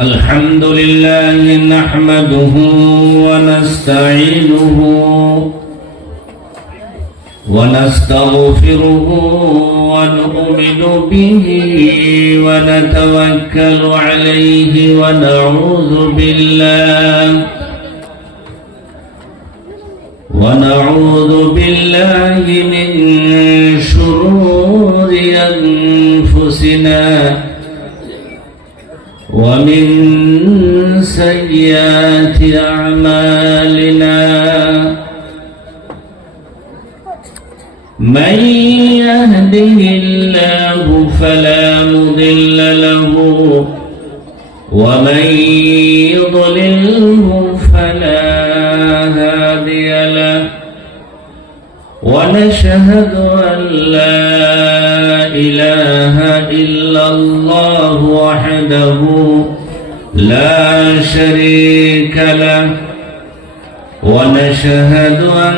الحمد لله نحمده ونستعينه ونستغفره ونؤمن به ونتوكل عليه ونعوذ بالله من شرور أنفسنا ومن سيئات أعمالنا من يهده الله فلا مضل له ومن يضلله فلا هادي له ونشهد أن لا إله إلا الله وحده لا شريك له ونشهد أن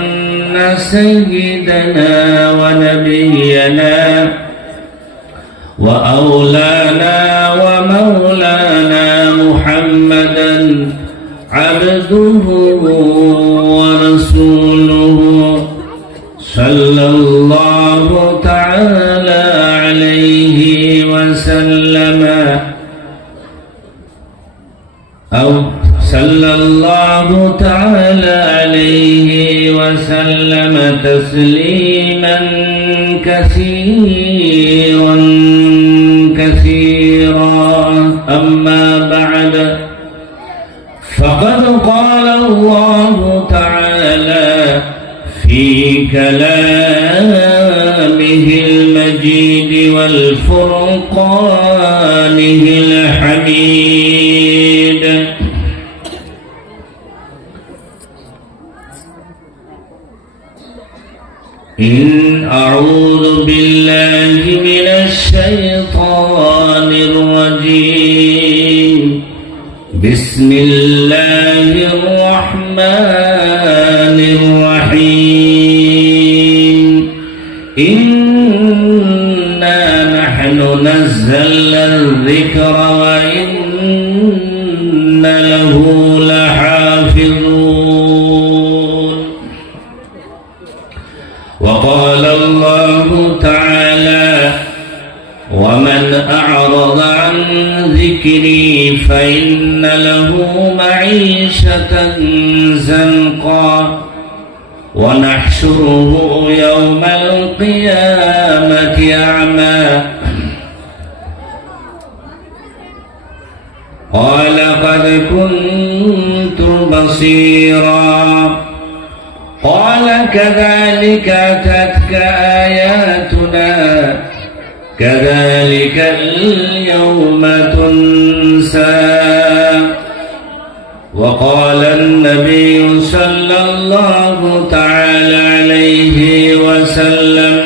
سيدنا ونبينا وأولانا ومولانا محمدا عبده ورسوله صلى الله تعالى عليه وسلم صلى الله تعالى عليه وسلم تسليما كثيرا أما بعد فقد قال الله تعالى في كلامه المجيد والفرقانه الحميد إن أعوذ بالله من الشيطان الرجيم بسم الله الرحمن الرحيم إنا نحن نزلنا الذكر وإن له لحافظون وقال الله تعالى ومن أعرض عن ذكري فإن له معيشة زنقا ونحشره يوم القيامة أعمى قال قد كنت بصيرا قال كذلك أتتك آياتنا كذلك اليوم تنسى وقال النبي صلى الله تعالى عليه وسلم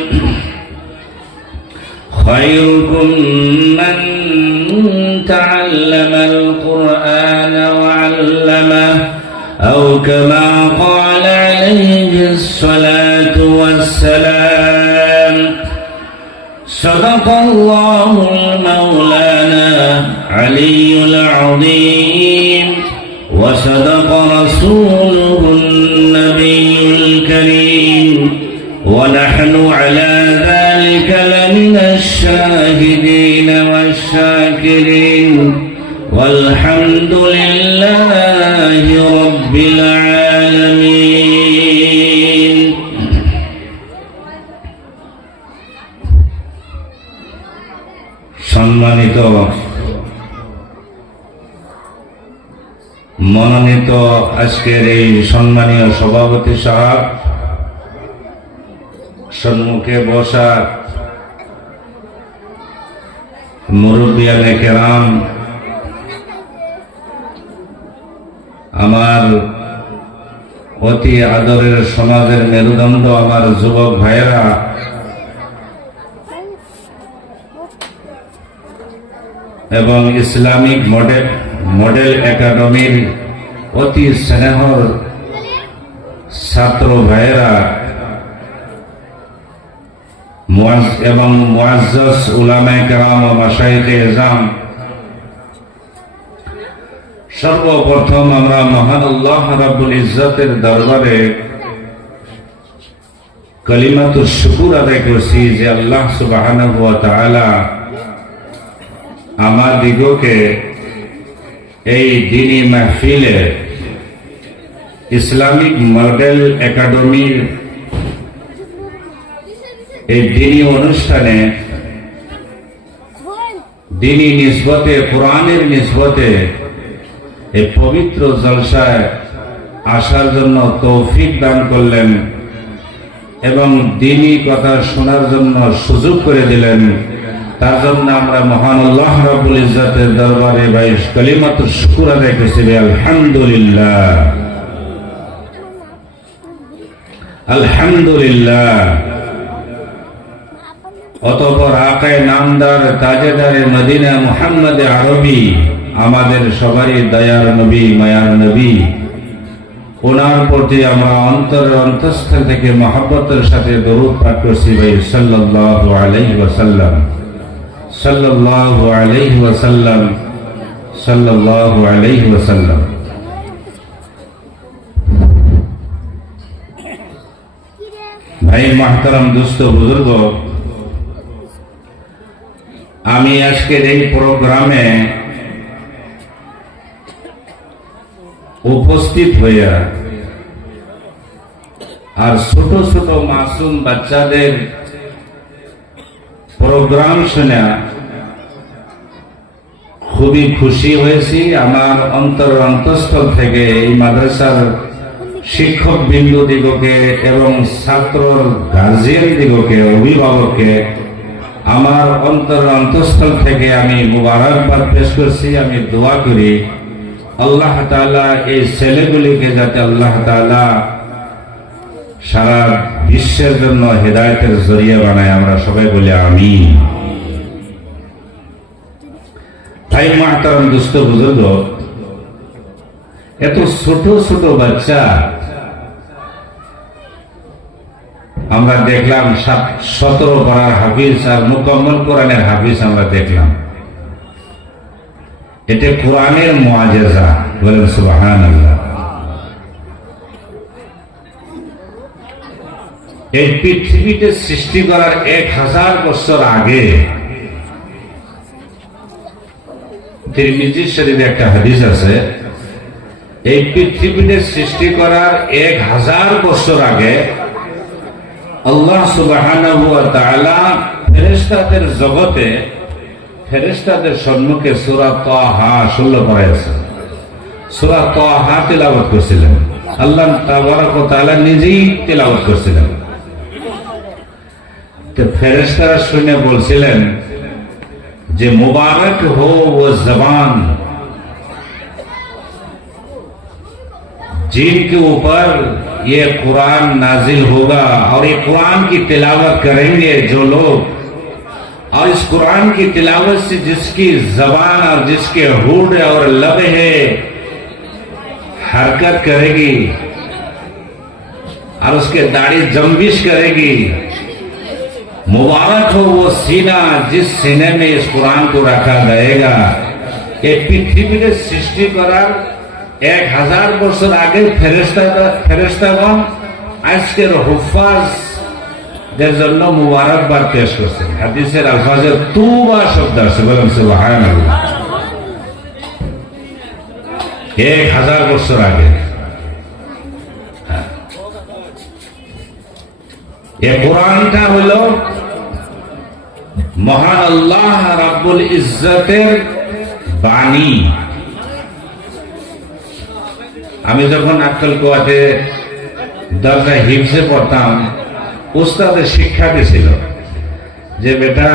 خيركم من تعلم القرآن وعلمه أو كما قال عليه الصلاة والسلام صدق الله مولانا علي العظيم وصدق رسوله النبي الكريم ونحن على ذلك لمن الشاهدين والشاكرين والحمد لله رب العالمين সম্মানিত মনোনীত আজকের এই সম্মানীয় সভাপতি সাহেব, সম্মুখে বসা মুরব্বিয়ানে কেরাম, আমার অতি আদরের সমাজের মেরুদণ্ড আমার যুবক ভাইয়েরা, এবং ইসলামিক মডেল একাডেমির অতি স্নেহর ছাত্র ভাইয়েরা এবং মুআজ্জাজ উলামায়ে কেরাম ও মাশায়েখে এজাম, সর্বপ্রথম আমরা মহান আল্লাহ রাব্বুল ইজ্জতের দরবারে কালিমাতুশ শুকর আদায় করছি যে আল্লাহ সুবহানাহু ওয়া তাআলা আমাদিগকে এই দ্বীনি মাহফিলে ইসলামিক মডেল একাডেমির এই দ্বীনি অনুষ্ঠানে দ্বীনি নিসবতে কোরআনের নিসবতে এই পবিত্র জলসায় আসার জন্য তৌফিক দান করলেন এবং দ্বীনি কথা শোনার জন্য সুযোগ করে দিলেন। তার জন্য আমরা মহান আল্লাহ রাব্বুল ইজ্জতের দরবারে বাইশ কালিমাতুশ শুকর আদায় করছি। আলহামদুলিল্লাহ, আলহামদুলিল্লাহ। অতঃপর আকায়ে নামদার তাজেদারে মদিনা মুহাম্মদ আরবি, আমাদের সবারই দয়ার নবী, মায়ার নবী, ওনার প্রতি আমরা অন্তরের অন্তঃস্থল থেকে মহব্বতের সাথে দরুদ পাঠ করছি। ভাই সাল্লাল্লাহু আলাইহি ওয়াসাল্লাম, সাল্লাল্লাহু আলাইহি ওয়াসাল্লাম, সাল্লাল্লাহু আলাইহি ওয়াসাল্লাম। ভাই মাহতারাম, দুস্থ বুজুর্গ, আমি আজকের এই প্রোগ্রামে উপস্থিত হইয়া আর ছোট ছোট মাসুম বাচ্চাদের প্রোগ্রাম শুনে খুবই খুশি হয়েছি। আমার অন্তঃস্থল থেকে এই মাদ্রাসার শিক্ষক বিন্দু দিগকে এবং ছাত্র গার্জিয়ান দিগকে, অভিভাবককে আমার অন্তঃস্থল থেকে আমি মুবারকবাদ পেশ করছি। আমি দোয়া করি আল্লাহ তাআলা এই ছেলেগুলিকে যাতে আল্লাহ তাআলা সারা বিশ্বের জন্য হেদায়েতের জরিয়া বানায়। আমরা সবাই বলি আমিন। ভাই মাহতারাম, দুস্থ বুজুর্গ, এত ছোট ছোট বাচ্চা আমরা দেখলাম 17 পারার হাফিজ আর মুকম্মল কোরআনের হাফিজ আমরা দেখলাম। এটা কোরআনের মুআজিজা, বলেন সুবহানাল্লাহ। এই পৃথিবীতে সৃষ্টি করার 1000 বছর আগে তিরমিজি শরীফে একটা হাদিস আছে, এই পৃথিবীতে সৃষ্টি করার 1000 বছর আগে আল্লাহ সুবহানাহু ওয়া তাআলা ফেরেশতাদের জগতে, ফেরেশতাদের সম্মুখে সূরা তাহা 16 পড়াইছেন। সূরা তাহা তেলাওয়াত করেছিলেন, আল্লাহ তাবারক ওয়া তাআলা নিজেই তেলাওয়াত করেছিলেন। তো ফেরেশতারা শুনে বলছিলেন যে মুবারক হো वो जबान जिनके ऊपर ये कुरान नाजिल होगा और ये कुरान की तिलावत करेंगे जो लोग, और इस कुरान की तिलावत से जिसकी जबान और जिसके होठ और लब है हरकत करेगी और उसके दाढ़ी जंबिश करेगी, मुबारक हो वो सीना जिस सीने में इस कुरान को रखा जाएगा। ये पृथ्वी के सृष्टि करार 1000 বছর আগে ফেরেশতাগণ আজকের হুফাজদের জন্য মুবারকবাদ পেশ করছেন। হাদিসের আলফাজে তুবা শব্দ আছে, বলেন সুবহানাল্লাহ। 1000 বছর আগে এই কোরআনটা হলো মহান আল্লাহ রাব্বুল ইজ্জতের বাণী। আমি যখন আক্কেল কোয়াতে দরজা হিফজে পড়তাম, উস্তাদের শিক্ষা দিয়েছিল যে বেটা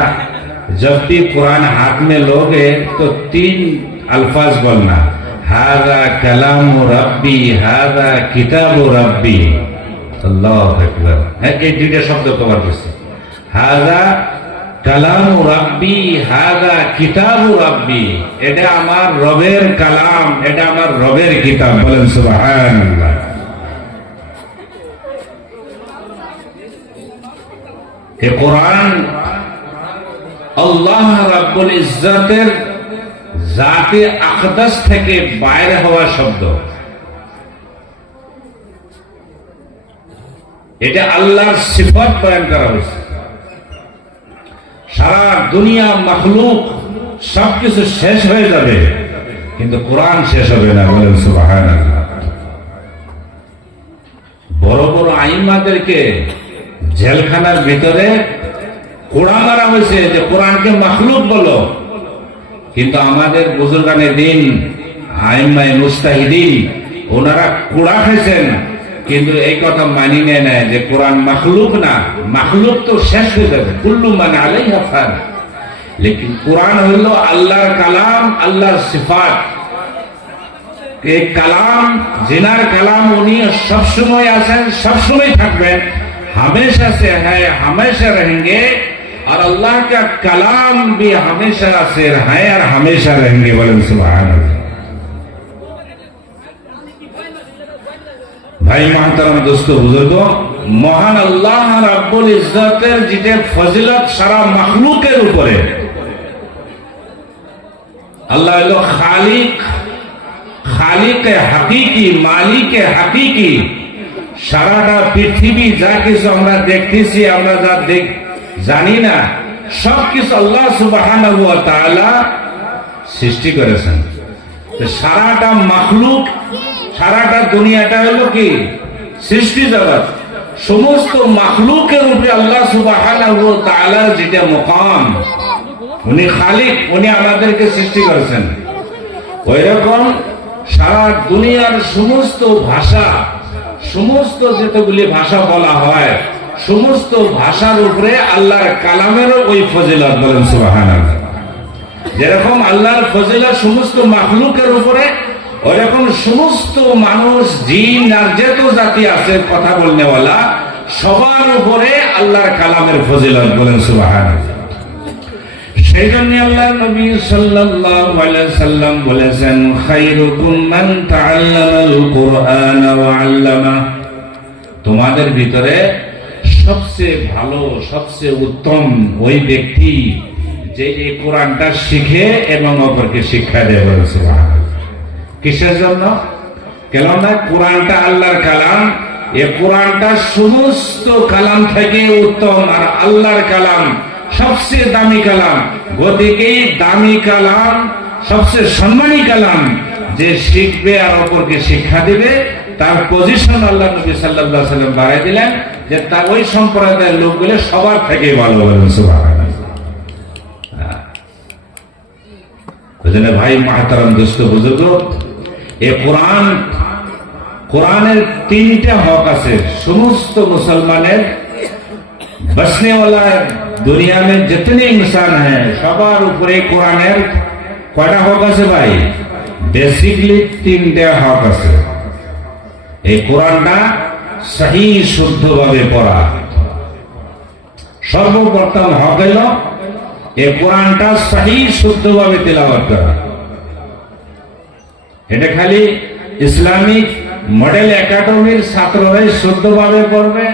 जब भी कुरान हाथ में लोगे तो 3 अल्फाज बोलना, हादा कलाम रब्बी, हादा किताब रब्बी। আল্লাহু আকবার। এই দুইটা শব্দ কভার করছে, হাদা কালাম রাব্বি, হাদা কিতাব রাব্বি। এটা আমার রবের কালাম, এটা আমার রবের কিতাব, বলেন সুবহানাল্লাহ। এই কোরআন আল্লাহ রাব্বুল ইজ্জতের জাতে আকদাস থেকে বাইরে হওয়া শব্দ। এটা আল্লাহর সিফাত বয়ান করা হয়েছে। সারা দুনিয়া মাখলুক সবকিছু শেষ হয়ে যাবে, কিন্তু কোরআন শেষ হবে না। বলেন সুবহানাল্লাহ। বড় বড় আইম্মাদেরকে জেলখানার ভিতরে কোড়া মারা হয়েছে যে কোরআনকে মাখলুক বলো, কিন্তু আমাদের বুজুর্গানে দিন আইম্মায়ে মুজতাহিদিন ওনারা কোড়া খাইছেন, কিন্তু এই কথা মানি নেয় যে কোরআন মাখলুক না, মাখলুক তো শেষ হয়ে যাবে, কুল্লু মান আলাইহা ফান। লেকিন কোরআন হইল আল্লাহর কালাম, আল্লাহর সিফাত। এই কালাম জিনার কালাম, উনি সবসময় আছেন, সবসময় থাকবেন, हमेशा से है, हमेशा रहेंगे। और अल्लाह का कलाम भी हमेशा से है और हमेशा रहेंगे। बोलें सुभान अल्लाह। भाई मोहतरम दोस्तों बुजुर्गो, महान अल्लाह रब्बुल इज्जतेर जेटा फजिलत सारा मखलूकेर उपरे। अल्लाह हलो खालिक, खालिक हकीकी, मालिक हकीकी। সারাটা পৃথিবী যা কিছু আমরা দেখতেছি, আমরা যা জানি না, সবকিছু আল্লাহ সুবহানাহু ওয়া তাআলা সৃষ্টি করেছেন। সারাটা মাখলুক, সারাটা দুনিয়াটা হলো কি সৃষ্টি জগৎ। সমস্ত মাখলুকের উপরে আল্লাহ সুবহানাহু ওয়া তাআলার যেটা মুকাম, উনি খালিক, উনি আমাদেরকে সৃষ্টি করেছেন। ওইরকম সারা দুনিয়ার সমস্ত ভাষা, সমস্ত যতগুলি ভাষা বলা হয়, সমস্ত ভাষার উপরে আল্লাহর কালামেরও ওই ফজিলত। বলেন সুবহানাল্লাহ। যেরকম আল্লাহর ফজিলত সমস্ত মাখলুকের উপরে, ওইরকম সমস্ত মানুষ, জিন আর যত জাতি আছে কথা বলনেওয়ালা, সবার উপরে আল্লাহর কালামের ফজিলত। বলেন সুবহানাল্লাহ। সেই জন্য আল্লাহ নবী সাল্লাল্লাহু আলাইহি সাল্লাম বলেছেন, খায়রুকুম মান তাআল্লামাল কুরআন ওয়া আল্লামা। তোমাদের ভিতরে সবচেয়ে ভালো, সবচেয়ে উত্তম ওই ব্যক্তি যে এই কোরআনটা শিখে এবং অপরকে শিক্ষা দেয়। বলেন সুবহানাল্লাহ। কিসের জন্য? কেননা কোরআনটা আল্লাহর কালাম, এই কোরআনটা সমস্ত কালাম থেকে উত্তম, আর আল্লাহর কালাম সবচেয়ে দামি কালাম। গতিকে দামি কালাম, সবচেয়ে সম্মানী কালাম যে শিখবে আর অপরকে শিক্ষা দিবে, তার পজিশন আল্লাহ নবী সাল্লাল্লাহু আলাইহি ওয়াসাল্লাম বাড়াই দিলেন, যে তার ওই সম্প্রদায়ের লোকগুলো সবার থেকে ভালো। বলেন সুবহানাল্লাহ। বুঝলেন ভাই মুহতারাম দোস্ত বুজুর্গ, এই কোরআনের তিনটা হক আছে সমস্ত মুসলমানের। बसने वाला दुनिया में जितने इंसान हैं सबार ऊपर कुरानेर कयटा हक आछे भाई? बेसिकली तीनटा हक आछे। এই কোরআনটা সহি শুদ্ধভাবে পড়া। সর্বপ্রথম হক হলো এই কোরআনটা সহি শুদ্ধভাবে তেলাওয়াত করা। এটা খালি ইসলামিক মডেল একাডেমির ছাত্ররাই শুদ্ধভাবে পড়বে,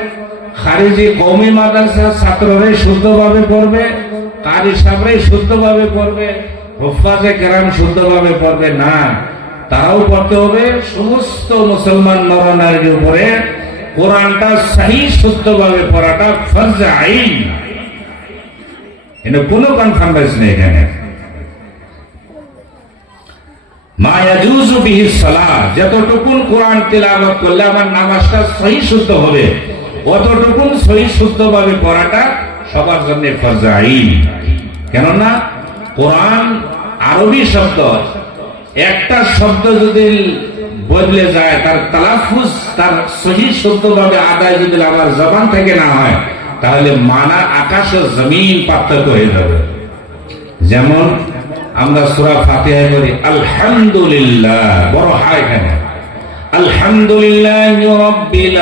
খারিজি কওমি মাদ্রাসার ছাত্ররাই শুদ্ধভাবে পড়বে, কারি সাহেবরাই শুদ্ধভাবে পড়বে, হুফাজে কেরাম শুদ্ধভাবে পড়বে না। তারাও পড়তে হবে সমস্ত মুসলমান নরনারীর উপরে কোরআনটা সহি শুদ্ধভাবে পড়াটা ফরজ আইন। এটা কোনো কনফারেন্স নেই এখানে। মা ইয়াজুজু বিহি সালাহ, যতটুকুন কোরআন তেলাওয়াত করলে আমার নামাজটা সহি শুদ্ধ হবে, অতটুকুন সহি শুদ্ধভাবে পড়াটা সবার জন্য ফরজ আইন। কেননা কোরআন আরবি শব্দ, একটা শব্দ যদি বদলে যায়, তার তালাফুজ, তার সহি শুদ্ধভাবে আদায় যদি আমার জবান থেকে না হয়, তাহলে মানা আকাশ ও জমিন পার্থক্য হয়ে যাবে। যেমন আমরা সূরা ফাতিহা করি আলহামদুলিল্লাহ, বড় হা এখানে আলহামদুলিল্লাহি রাব্বিল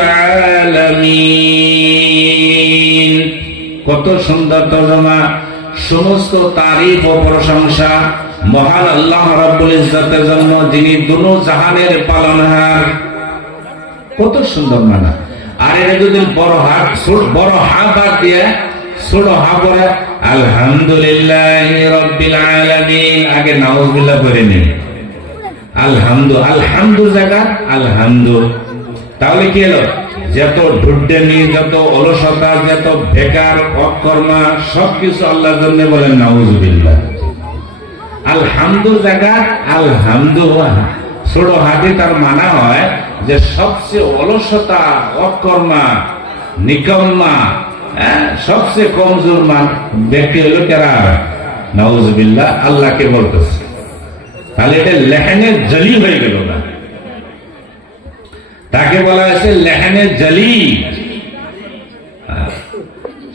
আলামিন। কত সুন্দর তরজমা। সমস্ত তারিফ ও প্রশংসা মহান আল্লাহ রাব্বুল ইজ্জতের জন্য, যিনি দুনো জাহানের পালনহার। কত সুন্দর মানা। আর এটা যদি বড় হা বাদ দিয়ে ছোট হা পরে আলহামদুলিল্লাহি রাব্বিল আলামিন, আগে নাউযুবিল্লাহ পড়ে নিন। আলহামদু জায়গা আলহামদু, তাহলে কি হলো? যত ঢুড্ডেনি, যত অলসতা, যত বেকার অকর্মা, সবকিছু আল্লাহর জন্য বলেন নাউযুবিল্লাহ। আলহামদু জায়গা আলহামদু ছোট হাতে, তার মানা হয় যে সবচেয়ে অলসতা, অকর্মা, নিকম্মা, সবচেয়ে কমজোর ব্যক্তি হলো কারা? নাউযুবিল্লাহ, আল্লাহকে বলতেছে। তাহলে এটা লেহানে জলি হয়ে গেল না, তাকে বলা হয়েছে লেহানে জলি।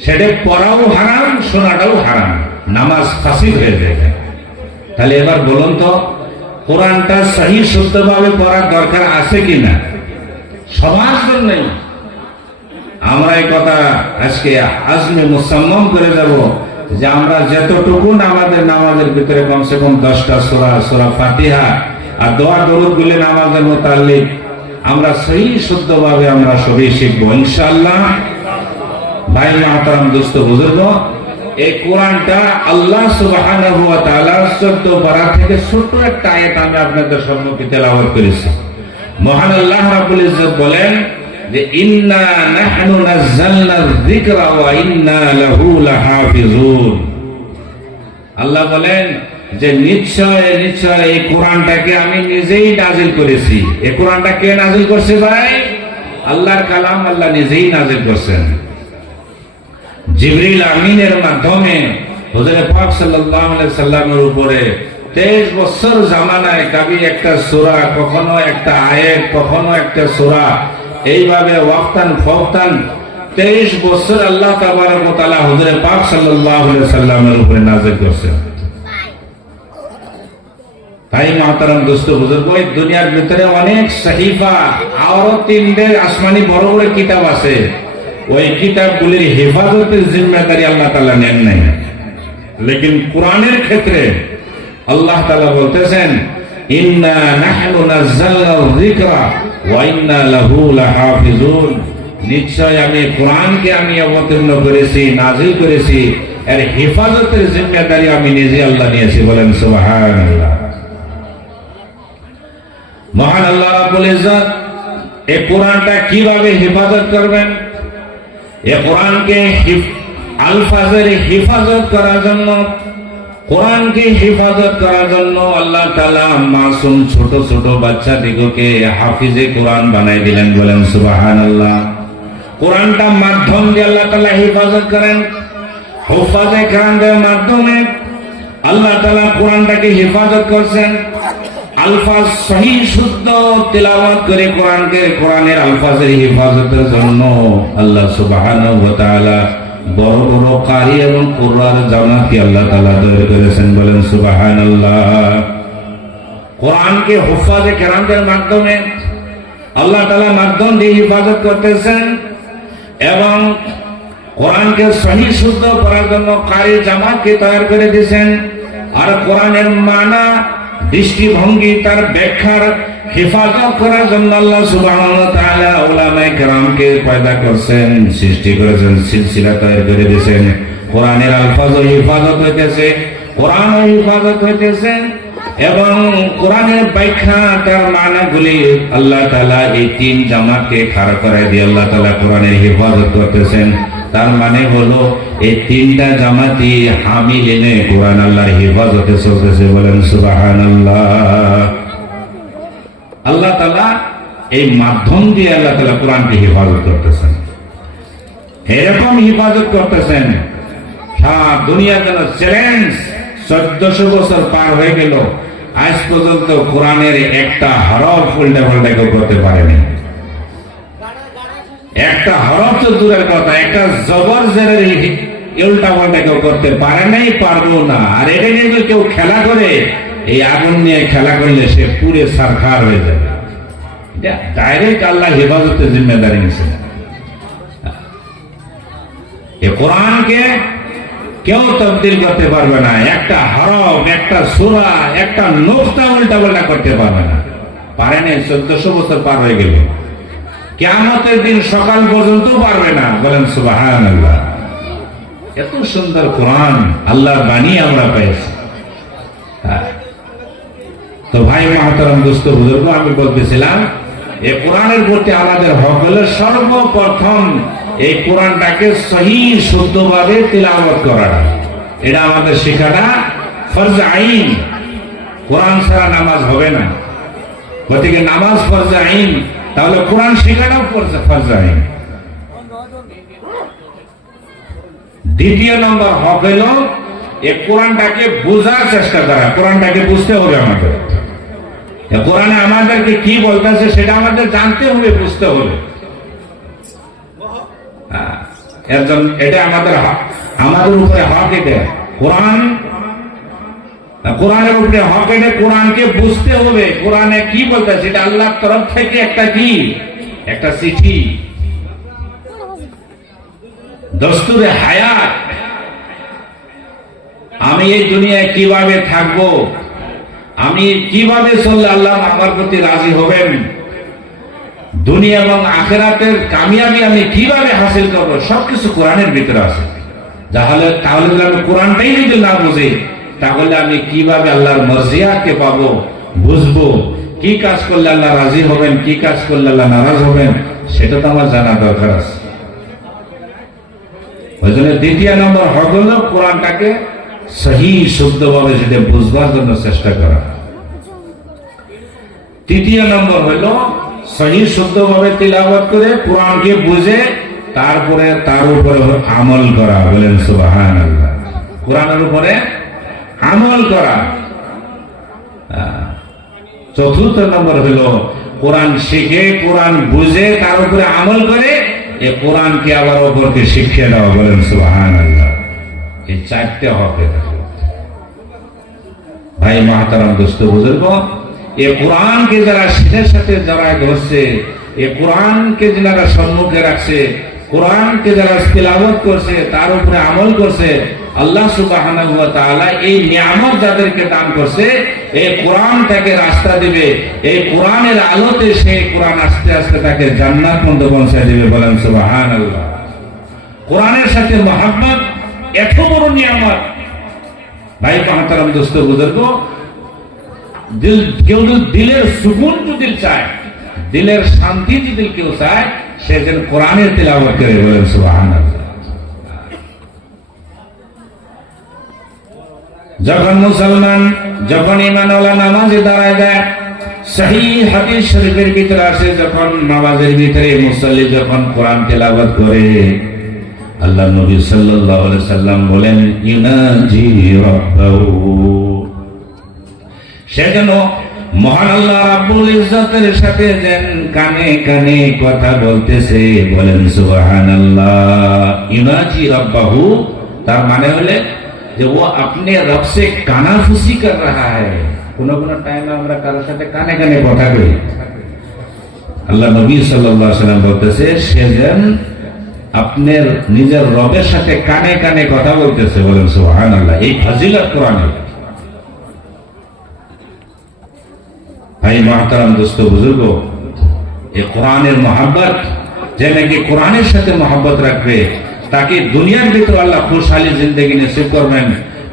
সেটা পড়াও হারাম, শোনাটাও হারাম, নামাজ ফাসিদ হয়ে যায়। তাহলে এবার বলুন তো, কোরআনটা সহি শুদ্ধভাবে পড়ার দরকার আছে কিনা? সবার জন্যই আমরা এই কথা আজকে আজমে মুসাম্মম করে যাব যে আমরা যতটুকু আমাদের নামাজের ভিতরে কমসে কম 10টা সূরা, সূরা ফাতিহা আর দোয়া দরুদ গুলি নামাজের মুতাল্লিক আমরা সহি শুদ্ধভাবে আমরা সবই শিখবো ইনশাআল্লাহ। ভাই মাহতারাম, দোস্ত, বুজুর্গ, এই কোরআনটা আল্লাহ সুবহানাহু ওয়া তাআলা 14 পারা থেকে ছোট্ট একটা আয়াত আমি আপনাদের সম্মুখে তেলাওয়াত করেছি। মহান আল্লাহ রাব্বুল ইজ্জত বলেন যে ইন্না নাহনু নাযালনা যিকরা ওয়া ইন্না লাহু লাহাফিজুন। আল্লাহ বলেন যে নিশ্চয় নিশ্চয় এই কোরআনটাকে আমি নিজেই নাজিল করেছি। এই কোরআনটা কে নাজিল করছে ভাই? আল্লাহর কালাম, আল্লাহ নিজেই নাজিল করছেন। জিবরিল আমিনের মাধ্যমে হুজুর পাক সাল্লাল্লাহু আলাইহি সাল্লামের উপরে 23 বছর জামানায় কবি একটা সূরা, কখনো একটা আয়াত, কখনো একটা সূরা, এইভাবে ওয়াক্তান ফওক্তান 23 বছর আল্লাহ তাবারক ওয়া তাআলা হুজুর পাক সাল্লাল্লাহু আলাইহি সাল্লামের উপরে নাযিল করেছেন। তাই মুহতারাম দোস্ত বুজুর্গ, এই দুনিয়ার ভিতরে অনেক সহিফা আর 3 আসমানি বড় বড় কিতাব আছে, ওই কিতাবগুলির হেফাজতের জিম্মাদারি আল্লাহ তাআলা নেন নাই। লেকিন কোরআনের ক্ষেত্রে আল্লাহ তাআলা বলতেছেন ইন্না নাহনু নাযালনা যিকরা ওয়া ইন্না লাহু লাহাফিজুন। নিশ্চয় আমি কোরআনকে আমি অবতীর্ণ করেছি, নাযিল করেছি, এর হেফাজতের জিম্মাদারি আমি নিজে আল্লাহ নিয়েছি। বলেন সুবহানাল্লাহ। মহান আল্লাহ রাব্বুল ইজ্জত এই কোরআনটা কিভাবে হেফাজত করবেন? এই কোরআনকে আলফাজের হেফাজত করার জন্য, কোরআনকে হেফাজত করার জন্য আল্লাহ তাআলা মাসুম ছোট ছোট বাচ্চাদিগকে হাফিজে কোরআন বানাই দিলেন। বলেন সুবহানাল্লাহ। কোরআনটা মাধ্যম দিয়ে আল্লাহ তাআলা হেফাজত করেন। হুফাজে কেরামদের মাধ্যমে আল্লাহ তাআলা কোরআনটাকে হেফাজত করছেন। আলফাজ সহি শুদ্ধ তেলাওয়াত করে কোরআনকে, কোরআনের আলফাজের হেফাজতের জন্য আল্লাহ সুবহানাহু ওয়া তাআলা বড় বড় কারি এবং কুরআন জামাতকে আল্লাহ তাআলা তৈরি করেছেন। বলেন সুবহানাল্লাহ। কোরআনকে হুফাজে কেরামদের মাধ্যমে আল্লাহ তাআলা মাধ্যম দিয়ে হেফাজত করতেছেন এবং কোরআনকে সহি শুদ্ধ করার জন্য কারি জামাতকে তৈরি করে দিয়েছেন। আর কোরআনের মানা, দৃষ্টিভঙ্গি, তার ব্যাখ্যার হেফাজত করার জন্য আল্লাহ সুবহানাহু ওয়া তাআলা উলামায়ে কেরামকে পয়দা করেছেন, সৃষ্টি করেছেন, সিলসিলা তৈরি করে দিয়েছেন। কোরআনের আলফাজও হেফাজত হইতেছে, কোরআনও হেফাজত হইতেছে এবং কোরআনের ব্যাখ্যা, তার মানাগুলি আল্লাহ তাআলা এই 3 জামাতকে খাড়া করে দিয়ে আল্লাহ তাআলা কোরআনের হেফাজত করতেছেন। তার মানে হলো এই 3টা জামাতি হামিলিনে কোরআন আল্লাহর হেফাজতে চলতেছে। বলেন সুবহানাল্লাহ। আল্লাহ তাআলা এই মাধ্যম দিয়ে আল্লাহ তাআলা কোরআনকে হেফাজত করতেছেন। এরকম হেফাজত করতেছেন সারা দুনিয়ার জন্য চ্যালেঞ্জ। 1400 বছর পার হয়ে গেল, আজ পর্যন্ত কোরআনের একটা হরফ উল্টা পাল্টা কেউ করতে পারেনি। একটা হরফ তো দূরের কথা, একটা জবর জেরের উল্টা পাল্টা কেউ করতে পারে নাই, পারবো না। আর এটা নিয়ে যদি কেউ খেলা করে, এই আগুন নিয়ে খেলা করলে সে পুরে সারখার হয়ে যাবে। এটা ডাইরেক্ট আল্লাহ হেফাজতের জিম্মেদারি নিয়েছেন। এই কোরআনকে কেউ তবদিল করতে পারবে না। একটা হরফ, একটা সূরা, একটা নুকতা উল্টা পাল্টা করতে পারবে না, পারে নাই। 1400 বছর পার হয়ে গেল, কিয়ামতের দিন সকাল পর্যন্ত পারবে না। বলেন সুবহানাল্লাহ। এত সুন্দর কোরআন আল্লাহর বাণী আমরা পেয়েছি। তো ভাই মহতরম দোস্ত বুজুর্গ, আমি বলতেছিলাম এই কোরআনের প্রতি আমাদের হক হলো সর্বপ্রথম এই কোরআনটাকে সহি শুদ্ধভাবে তিলাওয়াত করা। এটা আমাদের শেখাটা ফরজ আইন। কোরআন ছাড়া নামাজ হবে না, গতিকে নামাজ ফরজ আইন, তাহলে কোরআন শেখাটাও ফরজ আইন। দ্বিতীয় নম্বর হক হলো এই কোরআনটাকে বোঝার চেষ্টা করা। কোরআনটাকে বুঝতে হবে আমাদের। কোরআনে আমাদেরকে কি বলতেছে সেটা আমাদের জানতে হবে, বুঝতে হবে। এটা আমাদের হক, আমাদের উপরে হক। এটা কোরআনের উপরে হক। এটা কোরআনকে বুঝতে হবে। কোরআনে কি বলতেছে এটা আল্লাহর তরফ থেকে একটা চিঠি, দস্তুরে হায়াত। আমি এই দুনিয়ায় কিভাবে থাকবো, আমি কিভাবে চললে আল্লাহ আমার প্রতি রাজি হবেন, দুনিয়া এবং আখিরাতের কামিয়াবি আমি কিভাবে হাসিল করবো, সবকিছু কোরআনের ভিতরে আছে। তাহলে যদি আমি কোরআনটাই যদি না বুঝি, তাহলে আমি কিভাবে আল্লাহর মর্জিয়াকে পাবো, বুঝবো, কি কাজ করলে আল্লাহ রাজি হবেন, কি কাজ করলে আল্লাহ নারাজ হবেন, সেটা তো আমার জানা দরকার আছে। ওই জন্য দ্বিতীয় নম্বর হক হলো কোরআনটাকে সহি শুদ্ধভাবে সেটা বুঝবার জন্য চেষ্টা করা। তৃতীয় নম্বর হলো সহি শুদ্ধভাবে তিলাওয়াত করে কোরআনকে বুঝে তারপরে তার উপরে আমল করা। বলেন সুবহানাল্লাহ। কোরআনের উপরে আমল করা। চতুর্থ নম্বর হলো কোরআন শিখে, কোরআন বুঝে, তার উপরে আমল করে এই কোরআনকে আবার অপরকে শিখিয়ে দেওয়া। বলেন সুবহানাল্লাহ। এই চারটে হক। ভাই মহতারাম দোস্ত বুজুর্গ, এই কোরআনকে যারা শীতের সাথে যারা ধরছে, এই কোরআনকে যারা সম্মুখে রাখছে, কোরআনকে যারা তিলাওয়াত করছে, তার উপরে আমল করছে, আল্লাহ সুবহানাহু ওয়া তাআলা এই নিয়ামত যাদেরকে দান করছে, এই কোরআন তাকে রাস্তা দিবে। এই কোরআনের আলোতে সেই কোরআন আস্তে আস্তে তাকে জান্নাত পর্যন্ত পৌঁছায় দিবে। বলেন সুবহানাল্লাহ। কোরআনের সাথে মহব্বত এত বড় নিয়ামত। ভাই মহতারাম দোস্ত বুজুর্গ, কেউ যদি দিলের সুকুন যদি চায়, দিলের শান্তি যদি কেউ চায়, সে যেন কোরআনের তিলাওয়াত করে। বলেন সুবহানাল্লাহ। যখন মুসলমান, যখন ঈমানওয়ালা নামাজে দাঁড়ায় যায়, সহিহ হাদিস শরীফের ভিতরে আসে, যখন নামাজের ভিতরে মুসল্লি যখন কোরআন তিলাওয়াত করে, আল্লাহ নবী সাল্লাল্লাহু আলাইহি সাল্লাম বলেন, ইউনাজি রাব্বাহু, সেজন্য মহান আল্লাহ রাব্বুল ইজ্জতের সাথে যেন কানে কানে কথা বলতেছে। বলেন সুবহানাল্লাহ। ইউনাজি রাব্বাহু, তার মানে হলে যে ও আপনি রব সে কানাফুসি কর রাহা হ্যায়। কোন কোন টাইমে আমরা কারোর সাথে কানে কানে কথা বলি। আল্লাহ নবী সাল্লাল্লাহু আলাইহি সাল্লাম বলতেছে, সে যেন আপনার নিজের রবের সাথে কানে কানে কথা বলতেছে। বলেন সুবহানাল্লাহ। এই ফজিলত কোরআনে। ভাই মহতারাম দোস্ত বুজুর্গ, এই কোরআনের মহব্বত, যে নাকি কোরআনের সাথে মহব্বত রাখবে, তাকে দুনিয়ার ভিতরে আল্লাহ খুশহালি জিন্দেগি নসিব করবেন।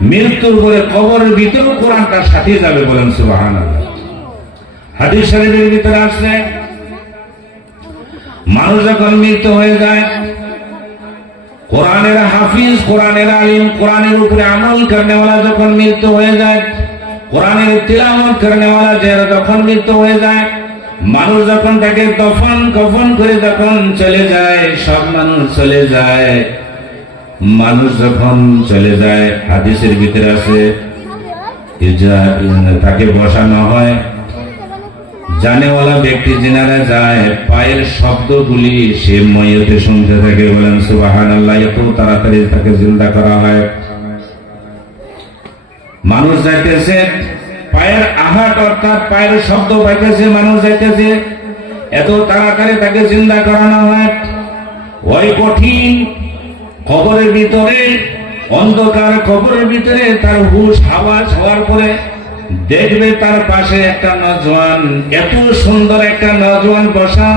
মৃত্যুর পরে কবরের ভিতরেও কোরআন তার সাথে যাবে। বলেন সুবহানাল্লাহ। হাদিস শরীফের ভিতরে আসছে, মানুষ যখন মৃত্যু হয়ে যায়, কোরআনের হাফিজ, কোরআনের আলিম, কোরআনের উপরে আমল করনেওয়ালা যখন মৃত্যু হয়ে যায়, কোরআনের তিলাওয়াত করনেওয়ালা যারা যখন মৃত্যু হয়ে যায়, মানুষ যখন তাকে কফন করে যখন চলে যায়, সব মানুষ চলে যায়, মানুষ যখন চলে যায়, হাদিসের ভিতরে আছে তাকে বসানো হয়। জানেওয়ালা ব্যক্তি যিনারা যায়, পায়ের শব্দগুলি সে ময়ূতে শুনতে থাকে। বলেন সুবহানাল্লাহ। এত তাড়াতাড়ি তাকে জিন্দা করা হয়। মানুষ যাইতেছে, পায়ের আঘাত অর্থাৎ পায়ের শব্দ পাইতেছে, মানুষ যাইতেছে, এত তাড়াতাড়ি তাকে জিন্দা করানো হয়। ওই কঠিন কবরের ভিতরে, অন্ধকার কবরের ভিতরে তার হুশ আওয়াজ হওয়ার পরে দেখবে তার পাশে একটা নওজোয়ান, এত সুন্দর একটা নওজোয়ান বসা।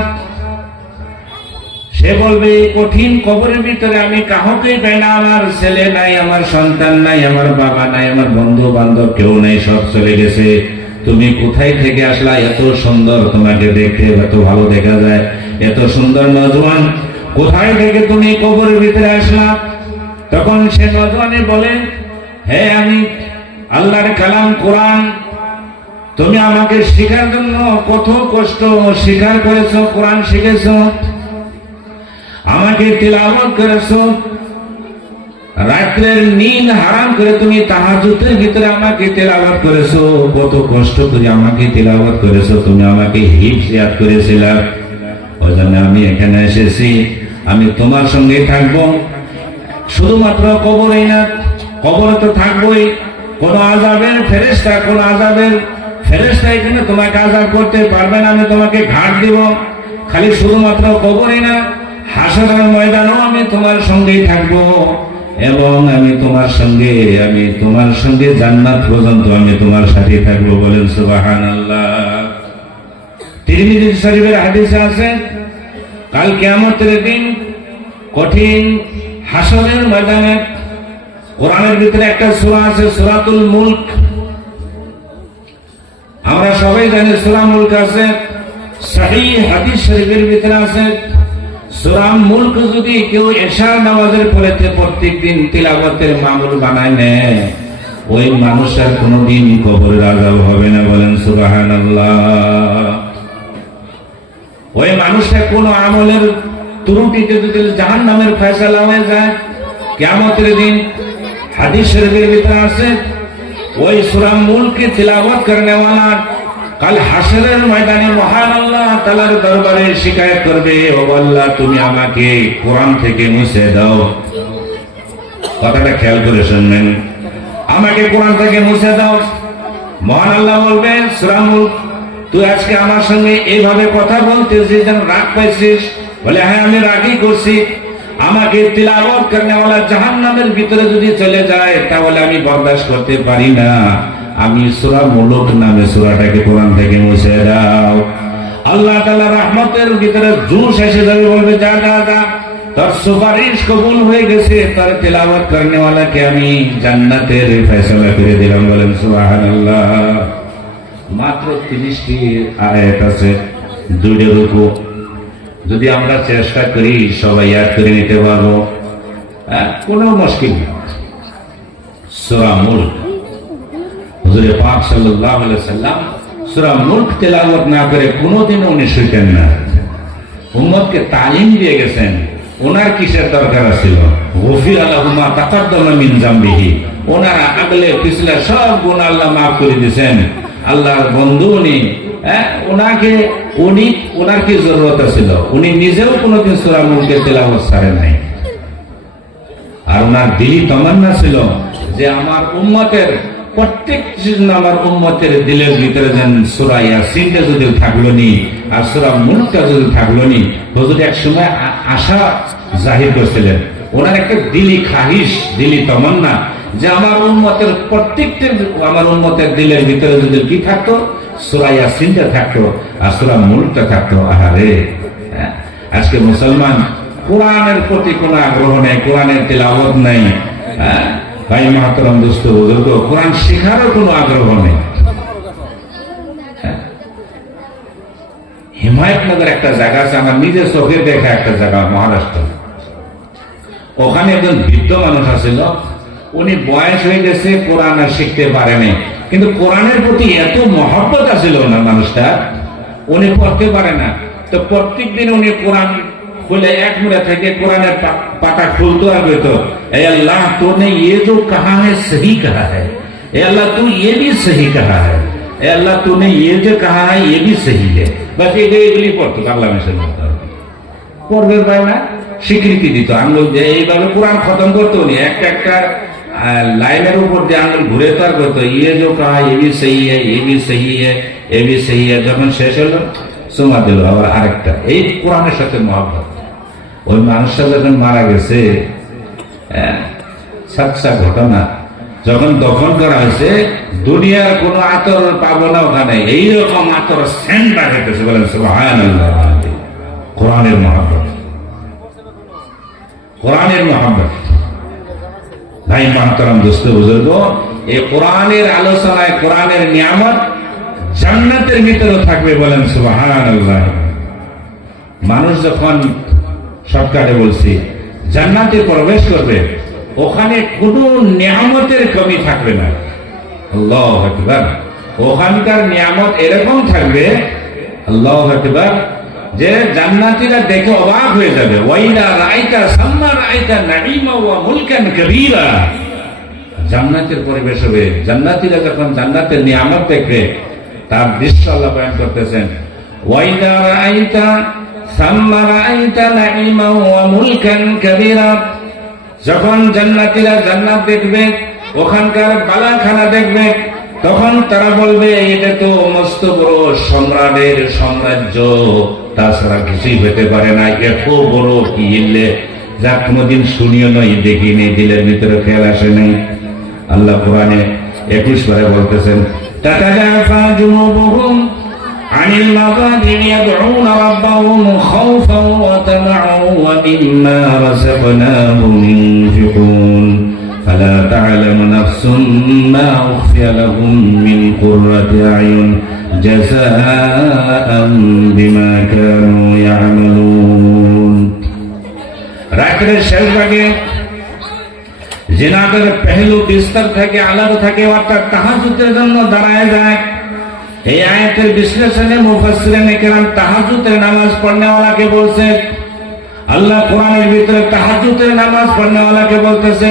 সে সে বলবে এই কঠিন কবরের ভিতরে আমি কাউকেই পাই না, আমার ছেলে নাই, আমার সন্তান নাই, আমার বাবা নাই, আমার বন্ধু বান্ধব কেউ নাই, সব চলে গেছে। তুমি কোথায় থেকে আসলা? এত সুন্দর, তোমাকে দেখতে এত ভালো দেখা যায়, এত সুন্দর নওজোয়ান, কোথায় থেকে তুমি কবরের ভিতরে আসলা? তখন সে নওজোয়ানে বলে, হ্যাঁ আমি আল্লাহর কালাম কোরআন, তুমি আমাকে শেখার জন্য কত কষ্ট স্বীকার করেছো, কোরআন শিখেছো, আমাকে তিলাওয়াত করেছো, রাত্রের নিন হারাম করে তুমি তাহাজ্জুদের ভিতরে আমাকে তিলাওয়াত করেছো, কত কষ্ট করে আমাকে তিলাওয়াত করেছো, তুমি আমাকে হিফজ ইয়াদ করেছিলা। ওই জন্য আমি এখানে এসেছি, আমি তোমার সঙ্গে থাকবো। শুধুমাত্র কবরেই না, কবরে তো থাকবোই। কোন আযাবের ফেরেশতা এখানে তোমাকে আযাব করতে পারবে না, আমি তোমাকে ঘাট দিব। খালি শুধুমাত্র কবরেই না, হাসরের ময়দানেও আমি তোমার সঙ্গেই থাকবো, এবং আমি তোমার সঙ্গে জান্নাত পর্যন্ত আমি তোমার সাথে থাকবো। বলেন সুবহানাল্লাহ। তিরমিজি শরীফের হাদিসে আছে, কাল কিয়ামতের দিন কঠিন হাসরের ময়দানে কোরআনের ভিতরে একটা সূরা আছে, সূরাতুল মুলক। আমরা সবাই জানি সূরা মুলক আছে, সহিহ হাদিস শরীফের ভিতরে আছে। সূরা মুলক যদি কেউ এশার নামাজের পরে প্রত্যেকদিন তিলাওয়াতের মামুল বানায় নেয়, ওই মানুষের কোনোদিন কবরের আযাব হবে না। বলেন সুবহানাল্লাহ। ওই মানুষের কোন আমলের ত্রুটিতে যদি জাহান্নামের ফয়সালা হয়ে যায় কিয়ামতের দিন, হাদিস শরীফের ভিতরে আছে, ওই সূরা মুলকে তিলাওয়াত করনে ওয়ালা কাল হাসরের ময়দানে মহান আল্লাহ তাআলার দরবারে শিকায়ত করবে, ও আল্লাহ তুমি আমাকে কোরআন থেকে মুছে দাও। কথাটা খেয়াল করে শুনবেন, আমাকে কোরআন থেকে মুছে দাও। মহান আল্লাহ বলবেন, সূরা মুলক তুই আজকে আমার সঙ্গে এইভাবে কথা বলতেছিস, যেন রাগ পাইছিস? বলে হ্যাঁ আমি রাগই করছি। আমাকে তিলাওয়াত করনেওয়ালা জাহান্নামের ভিতরে যদি চলে যায় তাহলে আমি বরদাস্ত করতে পারি না, আমি সূরা মুলক নামে সূরাটাকে কোরআন থেকে মুছে দাও। আল্লাহ তাআলা রহমতের ভিতরে জোশ এসে যাবে, বলবে যা যা যা, তোর সুপারিশ কবুল হয়ে গেছে, তোর তিলাওয়াত করনেওয়ালাকে আমি জান্নাতের ফয়সালা করে দিলাম। বলেন সুবহানাল্লাহ। মাত্র 30টি আয়াত আছে, 2টি রুকু। যদি আমরা চেষ্টা করি সবাই ইয়াদ করে নিতে পারবো, কোনো মুশকিল নেই। সূরা মুলক, হুজুর পাক সাল্লাল্লাহু আলাইহি সাল্লাম সূরা মুলক তেলাওয়াত না করে কোনোদিনও উনি শুইতেন না। উম্মতকে তালিম দিয়ে গেছেন, ওনার কিসের দরকার ছিল? গফির লাহু মা তাকাদ্দামা মিন যামবিহি, ওনার আগলে পিছলে সব গুনাহ আল্লাহ মাফ করে দিয়েছেন। আল্লাহর বন্ধু উনি, ওনার কি জরুরত ছিল? উনি নিজেও কোনোদিন সূরা মুলকের তেলাওয়াত ছাড়েন নাই। আর ওনার দিলি তামান্না ছিল যে আমার উম্মতের প্রত্যেক আমার উম্মতের দিলের ভিতরে যেন সূরা ইয়াসিনটা যদি থাকলো নি আর সূরা মুলকটা যদি থাকলো নি। হুজুর এক সময় আশা জাহির করছিলেন, ওনার একটা দিলি খাহিশ, দিলি তামান্না যে আমার উম্মতের দিলের ভিতরে যদি কি থাকতো? সূরা ইয়াসিনটা থাকতো আর সূরা মুলকটা থাকতো। আহারে, আজকে মুসলমান কোরআনের প্রতি কোনো আগ্রহ নেই, কোরআনের তিলাওয়াত নেই। ভাই মাহতারাম দোস্ত বুজুর্গ, কোরআন শেখারও কোনো আগ্রহ নেই। হিমায়তনগর একটা জায়গা আছে, আমার নিজের চোখে দেখা একটা জায়গা, মহারাষ্ট্র। ওখানে একজন বৃদ্ধ মানুষ আছিল, উনি বয়স হয়ে গেছে, কোরআন আর শিখতে পারেনি, কিন্তু কোরআনের প্রতি এত মহব্বত আছিল না মানুষটা, উনি পড়তে পারে না। তো প্রত্যেক দিন উনি কোরআন খুলে এক মুড়া থেকে কোরআনের পাতা খুলতো আর বলতো, এ আল্লাহ तूने ये जो कहा है सही कहा है, ए अल्लाह तू ये भी सही कहा है, ए अल्लाह तूने ये जो कहा है ये भी सही है। बस এগুলি পড়তো, আল্লাহ মেশাল পড়বে পারে না, স্বীকৃতি দিত। আঙ্গুল যে এইভাবে কোরআন খতম করতো উনি, একটা লাইনের উপর দিয়ে আঙ্গুল ঘুরে তার করতো, ইয়ে जो कहा ये भी सही है, ये भी सही है, ये भी सही है। যখন শেষ হলো সুমা দিল আবার আরেকটা। এই কোরআনের সাথে মহব্বত। ওই মানুষটা যখন মারা গেছে, সাচ্চা ঘটনা, যখন দফন করা হয়েছে, দুনিয়ার কোনো আতর পাবো না ওখানে, এইরকম আতর সেন্ট রাখতেছে। বলেন সুবহানাল্লাহ। কোরআনের মহব্বত, কোরআনের মহব্বত। ভাই মাহতারাম দোস্ত বুজুর্গ, এই কোরআনের আলোচনায় কোরআনের নিয়ামত জান্নাতের ভিতরে থাকবে, বলেন সুবহানাল্লাহ। মানুষ যখন শর্টকাটে বলছি জান্নাতে প্রবেশ করবে, ওখানে কোনো নিয়ামতের কমি থাকবে না। আল্লাহু আকবার। ওখানকার নিয়ামত এরকম থাকবে, আল্লাহু আকবার, যে জান্নাতীরা দেখে অবাক হয়ে যাবে। ওয়াইদা রাআইতা সাম্মা রাআইতা নাঈমা ওয়া মুলকান কাবীরা। জান্নাতের পরিবেশ হবে, জান্নাতীরা যখন জান্নাতের নিয়ামত দেখবে তার দৃশ্য আল্লাহ বয়ান করতেছেন। ওয়াইদা রাআইতা সাম্মা রাআইতা নাঈমা ওয়া মুলকান কাবীরা। যখন জান্নাতীরা জান্নাত দেখবে, ওখানকার বালাখানা দেখবে, তখন তারা বলবে এটা তো মস্ত বড় সম্রাটের সাম্রাজ্য, তাছাড়া কিছুই হতে পারে না। এত বড় কি ইল্লে যা কোনোদিন শুনিও নয়, দেখিনি, দিলের ভিতরে খেয়াল আসে নাই। আল্লাহ কোরআনে 21 পারে বলতেছেন, তাতাজাফা জুনুবুহুম আনিল মাযাজি'i ইয়াদউনা রাব্বাহুম খাওফান ওয়া তামা'আন ওয়া মিম্মা রাযাকনাহুম ইউনফিকুন ফালা তা'লামু নাফসুম মা উখফিয়া লাহুম মিন কুররাতি আ'য়ুন জাযাআন বিমা কানু ইয়া'মালুন। রাতের শেষ ভাগে জিনাদের পেহলু বিস্তার থেকে আলাদা থাকে, অর্থাৎ তাহাজ্জুদের জন্য দাঁড়ায় যায়। এই আয়াতের বিশ্লেষণে মুফাসসিরিনে কেরাম তাহাজ্জুদের নামাজ পড়নেওয়ালাকে বলছে, আল্লাহ কোরআনের ভিতরে তাহাজ্জুদের নামাজ পড়নেওয়ালাকে বলতেছে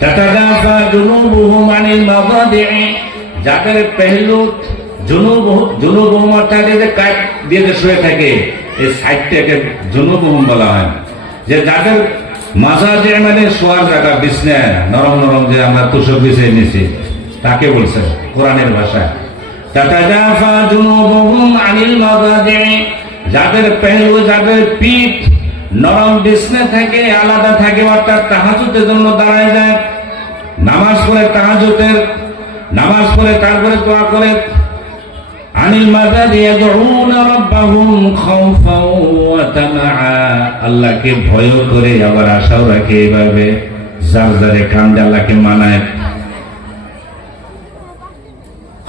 তাতাজাফা জুনুবুহুম আনিল মাযাজি'i, যাদের পেহলু জুনুবুহুম অর্থাৎ যে কাট দিয়ে শুয়ে থাকে, এই সাইডটাকে জুনুবুহুম বলা হয়। যে যাদের মাজাজে মানে শোয়ার জায়গা, বিছনা নরম নরম যে আমরা তুষক বিছিয়ে নিছি, তাকে বলছে কোরআনের ভাষায়। তাতাজাফা জুনুবুহুম আনিল মাযাজি'i, যাদের পেহলু, যাদের পিঠ নরম বিছনা থেকে আলাদা থাকে, অর্থাৎ তাহাজ্জুদের জন্য দাঁড়ায় যায়, নামাজ পড়ে, তাহাজ্জুদের নামাজ পড়ে, তারপরে দোয়া করে। আনিল মাযাজি ইয়াদউনা রাব্বাহুম খাওফান ওয়া তামাআ, আল্লাহকে ভয় করে আবার আশাও রাখে। এইভাবে যার যারে কান্দে আল্লাহকে মানায়।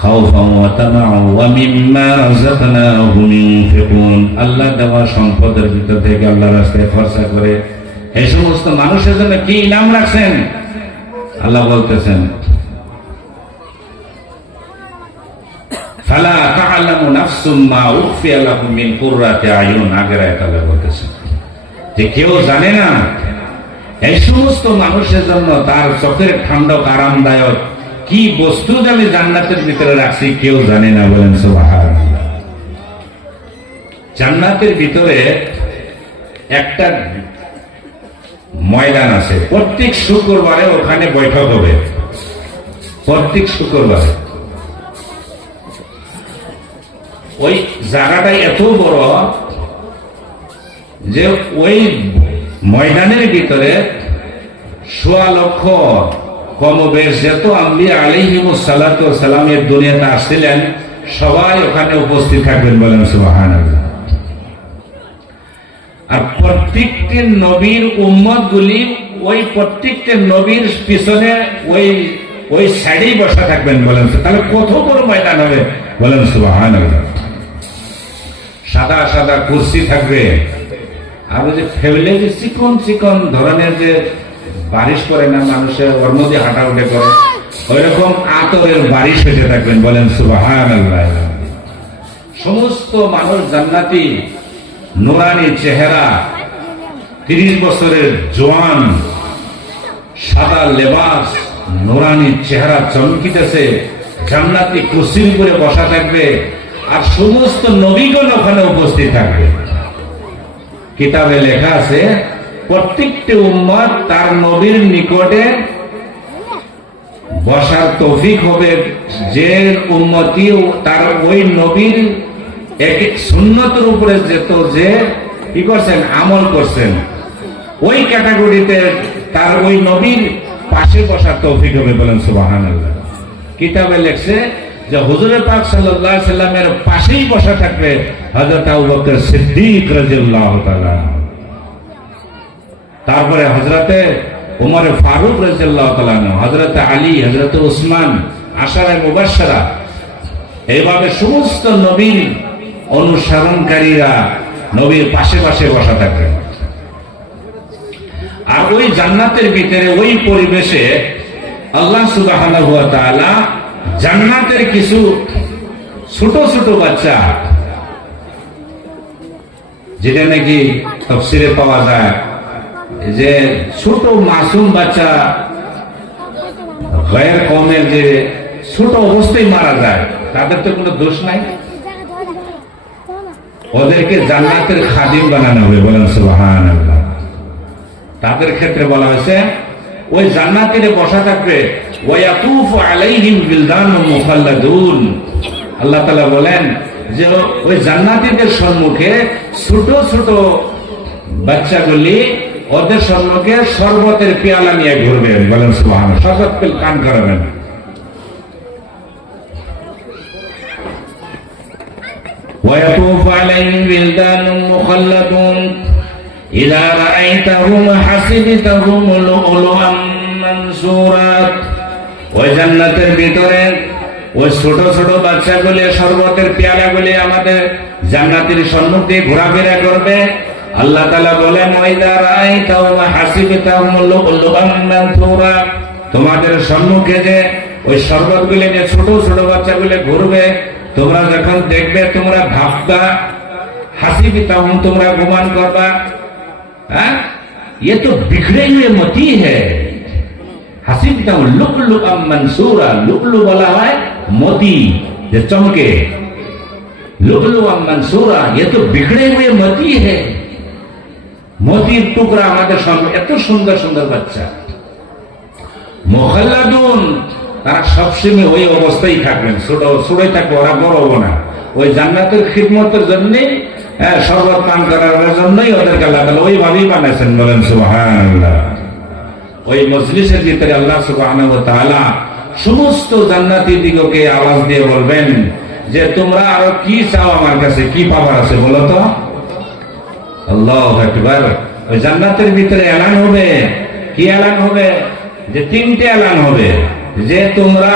খাওফান ওয়া তামাআ ওয়া মিম্মা রাযাকনাহুম ইউনফিকুন, আল্লাহ দেওয়া সম্পদের ভিতর থেকে আল্লাহর রাস্তায় খরচা করে। এই সমস্ত মানুষের জন্য কি ইনাম রাখছেন আল্লাহ বলতেছেন, ফালা তা'লামু নাফসুম মা উখফিয়া লাহুম মিন কুররাতি আ'য়ুন। আগের আয়াতে আল্লাহ বলতেছেন যে কেউ জানে না এই সমস্ত মানুষের জন্য তার চোখের ঠান্ডক আরামদায়ক কি বস্তু যে আমি জান্নাতের ভিতরে রাখছি, কেউ জানে না, বলেন সুবহানাল্লাহ। জান্নাতের ভিতরে একটা ময়দান আছে, প্রত্যেক শুক্রবারে ওখানে বৈঠক হবে, প্রত্যেক শুক্রবারে। ওই জায়গাটা এত বড় যে ওই ময়দানের ভিতরে ১৬ লক্ষ কমবেশ যত আম্বিয়া আলাইহিমুস সালাতু ওয়াস সালামের দুনিয়াতে আসছিলেন, সবাই ওখানে উপস্থিত থাকবেন, বলেন সুবহানাল্লাহ। আর প্রত্যেকটি নবীর উম্মত গুলি ওই প্রত্যেকটি নবীর পিছনে ওই সাইডেই বসা থাকবেন, বলেন। তাহলে কত বড় ময়দান হবে, বলেন সুবহানাল্লাহ। সাদা সাদা কুরসি থাকবে, আর ওই যে ফেলে যে চিকন চিকন ধরনের যে বারিশ করে না মানুষের, ওর মধ্যে হাঁটা উঠে করে, ওই রকম আতরের বারিশ হতে থাকবেন, বলেন সুবহানাল্লাহ। সমস্ত মানুষ জান্নাতি, নুরানি চেহারা, 30 বছরের জওয়ান, সাদা লেবাস, নুরানি চেহারা চমকিতেছে, জান্নাতি কুরসির উপরে বসা থাকবে, আর সমস্ত নবীগণ ওখানে উপস্থিত থাকবে। কিতাবে লেখা আছে প্রত্যেকটি উম্মত তার নবীর নিকটে বসার তৌফিক হবে, যে উম্মতি তার ওই নবীর এক এক সুন্নতের উপরে যেত, যে কি করছেন, আমল করছেন, ওই ক্যাটাগরিতে তার ওই নবীর পাশে বসার তৌফিক হবে, বলেন সুবহানাল্লাহ। কিতাবে লেখছে যে হুজুর পাক সাল্লাল্লাহু আলাইহি সাল্লামের পাশেই বসা থাকবে হযরত আবু বকর সিদ্দিক রাদিয়াল্লাহু তাআলা। তারপরে হযরতে উমর ফারুক রাদিয়াল্লাহু তাআলা আনহু, হযরতে আলী, হযরতে উসমান, আশারে মুবাশশারা, এইভাবে সমস্ত নবীর অনুসরণকারীরা নবীর পাশে পাশে বসা থাকবেন। আর ওই জান্নাতের ভিতরে ওই পরিবেশে আল্লাহ সুবহানাহু ওয়া তাআলা জান্নাতের কিছু ছোট ছোট বাচ্চা, যেটা নাকি তাফসীরে পাওয়া যায় যে ছোট মাসুম বাচ্চা গায়ের কওমের যে ছোট অবস্থায় মারা যায়, তাদের তো কোনো দোষ নাই, ওদেরকে জান্নাতের খাদিম বানানো হবে। বলেন সুবহানাল্লাহ। তাদের ক্ষেত্রে বলা হয়েছে ওই জান্নাতীরে বসা থাকবে, ওয়ায়াতুফু আলাইহিম বিলদানুম মুখাল্লাদুন। আল্লাহ তাআলা বলেন যে ওই জান্নাতীদের সম্মুখে ছোট ছোট বাচ্চাগুলি ওদের সম্মুখে শরবতের পেয়ালা নিয়ে ঘুরবে। বলেন সুবহানাল্লাহ। শরবত পেল কান করাবেন। ويطوف عليهم بلدان مخلدون إذا رأيتهم حسبتهم لؤلؤا منثورا। ওই জান্নাতের ভিতরে ওই ছোট ছোট বাচ্চাগুলি শরবতের পেয়ালাগুলি আমাদের জান্নাতের সম্মুখ দিয়ে ঘোরাফেরা করবে। আল্লাহ তাআলা বলেন ওয়াইদা রাআইতাহুম হাসিবতাহুম লুউলুআন মানথুরা, তোমাদের সম্মুখে যে ওই শরবতগুলি নিয়ে ছোট ছোট বাচ্চাগুলি ঘুরবে, তোমরা যখন দেখবে তোমরা ভাববা, হাসিবতাহুম তোমরা গুমান করবা, হ্যাঁ ये तो बिखरे हुए मोती है। হাসিবতাহুম লুউলুআন মানসুরা, লুউলু বলা হয় मोती যে চমকে, লুউলুআন মানসুরা ये तो बिखरे हुए मोती है। मोतीर टुकड़ा আমাদের সামনে, এত সুন্দর সুন্দর বাচ্চা। মুখাল্লাদুন, তারা সবসময় ওই অবস্থায় থাকবেন, ছোটই থাকবে, ওরা বড় হবো না। ওই জান্নাতের খিদমতের জন্য, শরবত পান করার জন্যই ওদেরকে আল্লাহ তাআলা ওইভাবেই বানাইছেন। বলেন সুবহানাল্লাহ। ওই মজলিসের ভিতরে আল্লাহ সুবহানাহু ওয়া তাআলা সমস্ত জান্নাতি দিগকে আওয়াজ দিয়ে বলবেন যে তোমরা আরো কি চাও আমার কাছে, কি পাবার আছে বলো তো। আল্লাহু আকবার। ওই জান্নাতের ভিতরে এলান হবে, কি এলান হবে? যে তিনটে এলান হবে যে তোমরা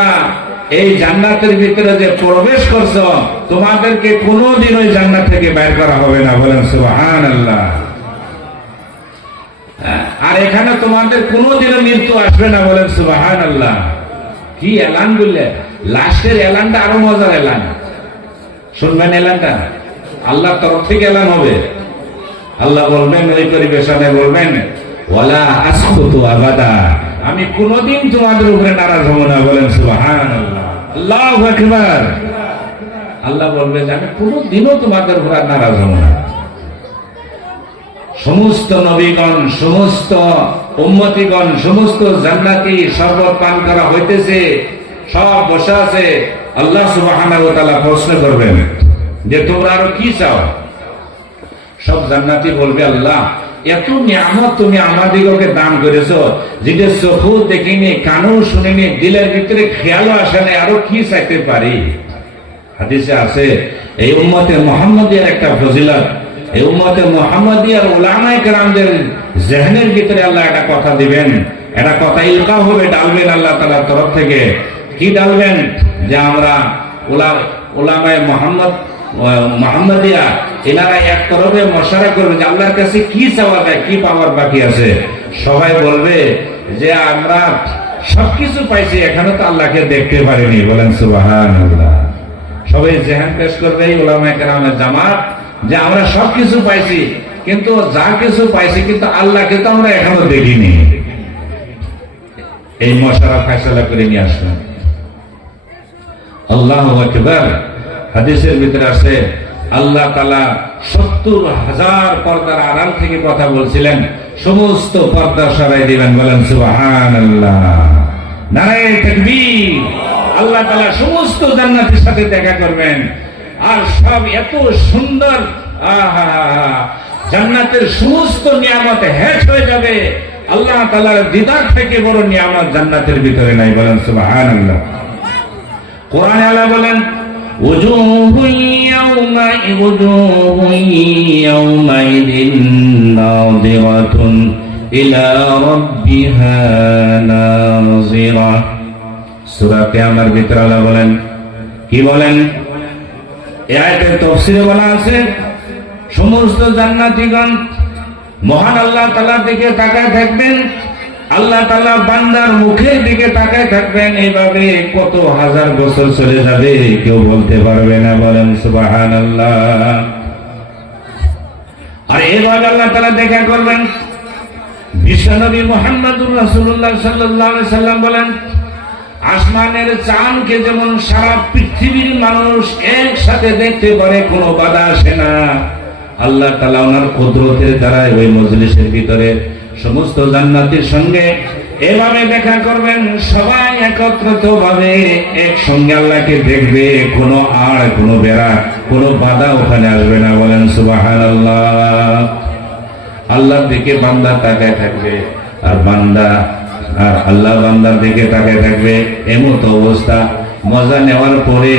এই জান্নাতের ভিতরে যে প্রবেশ করছো, তোমাদেরকে কোনোদিন ওই জান্নাত থেকে বের করা হবে না। বলেন সুবহানাল্লাহ। আর এখানে তোমাদের কোনোদিনও মৃত্যু আসবে না। বলেন সুবহানাল্লাহ। কি এলান বললে, লাস্টের এলানটা আরো মজার এলান, শুনবেন এলানটা। আল্লাহর তরফ থেকে এলান হবে। আল্লাহ বলবেন ওই পরিবেশনে, বলবেন ওয়ালা আসখুতু আবাদা, আমি কোনদিন তোমাদের উপরে নারাজ হব না। বলেন সুবহানাল্লাহ। আল্লাহু আকবার। আল্লাহ বলবে যে আমি কোনদিনও তোমাদের উপরে নারাজ হব না। সমস্ত নবীগণ, সমস্ত উম্মতিগণ, সমস্ত জান্নাতি শরবত পান করা হইতেছে, সব বসে আছে। আল্লাহ সুবহানাহু ওয়া তাআলা প্রশ্ন করবেন যে তোমরা আরো কি চাও? সব জান্নাতি বলবে আল্লাহ এত নিয়ামত তুমি আমাদিগকে দান করেছো, যেটা চোখও দেখিনি, কানও শুনিনি, দিলের ভিতরে খেয়ালও আসে না, আরো কি চাইতে পারি? হাদিসে আছে এই উম্মতে মুহাম্মাদিয়ার একটা ফজিলত, এই উম্মতে মুহাম্মাদিয়ার উলামায়ে কেরামদের জেহনের ভিতরে আল্লাহ একটা কথা দিবেন, একটা কথা ইলকা হবে, ডালবেন আল্লাহ তাআলার তরফ থেকে। কি ডালবেন? যে আমরা উলামায়ে মুহাম্মাদিয়া এনারা এক তরফে মশারা করবে যে আল্লাহর কাছে কি চাওয়া যায়, কি পাওয়ার বাকি আছে। সবাই বলবে যে আমরা সবকিছু পাইছি, এখানে তো আল্লাহকে দেখতে পারিনি। বলেন সুবহানাল্লাহ। সবাই জেহান পেশ করবে উলামায়ে কেরামের জামাত যে আমরা সবকিছু পাইছি, কিন্তু যা কিছু পাইছি কিন্তু আল্লাহকে তো আমরা এখনো দেখিনি। এই মশারা ফয়সালা করে নিয়ে আসবেন। আল্লাহু আকবার। হাদিসের ভিতরে আছে আল্লাহ তাআলা ৭০,০০০ পর্দার আড়াল থেকে কথা বলছিলেন, সমস্ত পর্দা সরাই দিবেন। বলেন সুবহানাল্লাহ। নারে তাকবীর। আল্লাহ তাআলা সমস্ত জান্নাতের সাথে দেখা করবেন, আর সব এত সুন্দর, জান্নাতের সমস্ত নিয়ামত হেট হয়ে যাবে। আল্লাহ তাআলার দিদার থেকে বড় নিয়ামত জান্নাতের ভিতরে নাই। বলেন সুবহানাল্লাহ। কোরআনে আল্লাহ বলেন وجوه يومئذ ناظرة ইলা রাব্বিহা নাযিরা। সূরা কিয়ামার ভিতরে আল্লাহ বলেন, কি বলেন? এই আয়াতের তাফসীরে বলা আছে, সমস্ত জান্নাতীগণ মহান আল্লাহ তাআলার দিকে তাকায় থাকবেন, আল্লাহ তাআলা বান্দার মুখের দিকে তাকায় থাকবেন। এইভাবে কত হাজার বছর চলে যাবে কেউ বলতে পারবে না। বলেন সুবহানাল্লাহ। আর এইভাবে আল্লাহ তাআলা দেখা করবেন। বিশ্বনবী মুহাম্মদুর রাসূলুল্লাহ সাল্লাল্লাহু আলাইহি সাল্লাম বলেন, আসমানের চাঁদকে যেমন সারা পৃথিবীর মানুষ একসাথে দেখতে পারে, কোনো বাধা আসে না, আল্লাহ তাআলা ওনার কুদরতের দ্বারা ওই মজলিসের ভিতরে সমস্ত জান্নাতীর সঙ্গে এভাবে দেখা করবেন। সবাই একত্রিত ভাবে একসঙ্গে আল্লাহকে দেখবে, কোনো আড়, কোনো বেড়া, কোনো বাধা ওখানে আসবে না। বলেন সুবহানাল্লাহ। আল্লাহর দিকে বান্দা তাকায় থাকবে, আর বান্দা আর আল্লাহ বান্দার দিকে তাকায় থাকবে। এমত অবস্থা মজা নেওয়ার পরে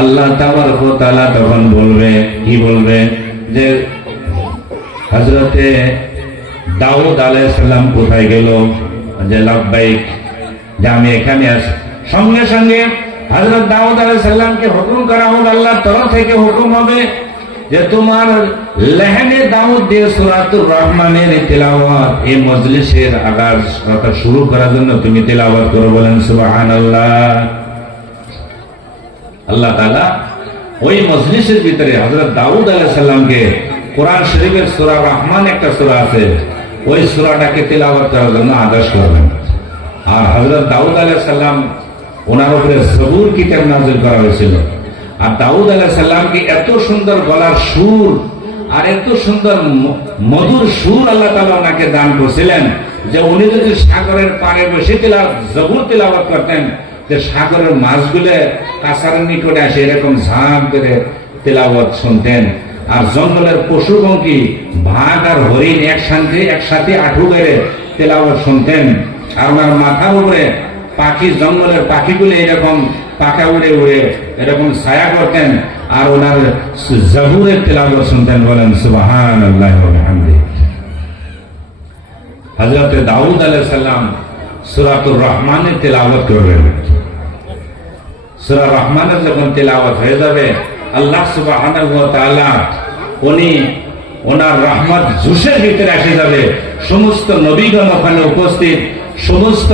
আল্লাহ তাবারক ওয়া তাআলা তখন বলবে, কি বলবে? যে হযরতে দাউদ আলাইহিস সালাম কোথায় গেল? যে লাব্বাইক, যে আমি এখানে আছি। সঙ্গে সঙ্গে হযরত দাউদ আলাইহিস সালামকে হুকুম করা হবে, আল্লাহর তরফ থেকে হুকুম হবে যে তোমার লেহনে দাউদ দিয়ে সূরাতুর রহমানের তিলাওয়াত এই মজলিসের আগাজ শুরু করার জন্য তুমি তিলাওয়াত করো। বলেন সুবহানাল্লাহ। আল্লাহ তাআলা ওই মজলিসের ভিতরে হযরত দাউদ আলাইহিস সালামকে কোরআন শরীফের সূরা রহমান একটা সূরা আছে, ওই সূরাটাকে তিলাওয়াত করার জন্য আদেশ করবেন। আর হযরত দাউদ আলাইহিস সালাম ওনার উপরে জবুর কিতাব নাযিল করা হয়েছিল। আর দাউদ আলাইহিস সালামকে এত সুন্দর গলার সুর আর এত সুন্দর মধুর সুর আল্লাহ তাআলা ওনাকে দান করেছিলেন যে উনি যদি সাগরের পাড়ে বসে জবুর তিলাওয়াত করতেন, যে সাগরের মাছগুলো কাছারের নিকটে আসে এরকম ঝাঁপ করে তিলাওয়াত শুনতেন। আর জঙ্গলের পশু পঙ্খী বাঘ আর হরিণ একসাথে আঁঠু বেড়ে তিলাওয়াত শুনতেন। আর ওনার মাথার উপরে পাখি, জঙ্গলের পাখিগুলো এরকম পাখা উড়ে উড়ে এরকম ছায়া করতেন, আর ওনার জবুরের তিলাওয়াত শুনতেন। বলেন সুবহানাল্লাহি ওয়া বিহামদিহি। হযরত দাউদ আলাইহিস সালাম সূরাতুর রহমানের তিলাওয়াত করবেন। সূরা রহমানের যখন তিলাওয়াত হয়ে যাবে, আল্লাহ সুবহানাহু ওয়া তাআলা উনি ওনার রহমত জুসের ভিতরে এসে যাবে। সমস্ত নবীগণ ওখানে উপস্থিত, সমস্ত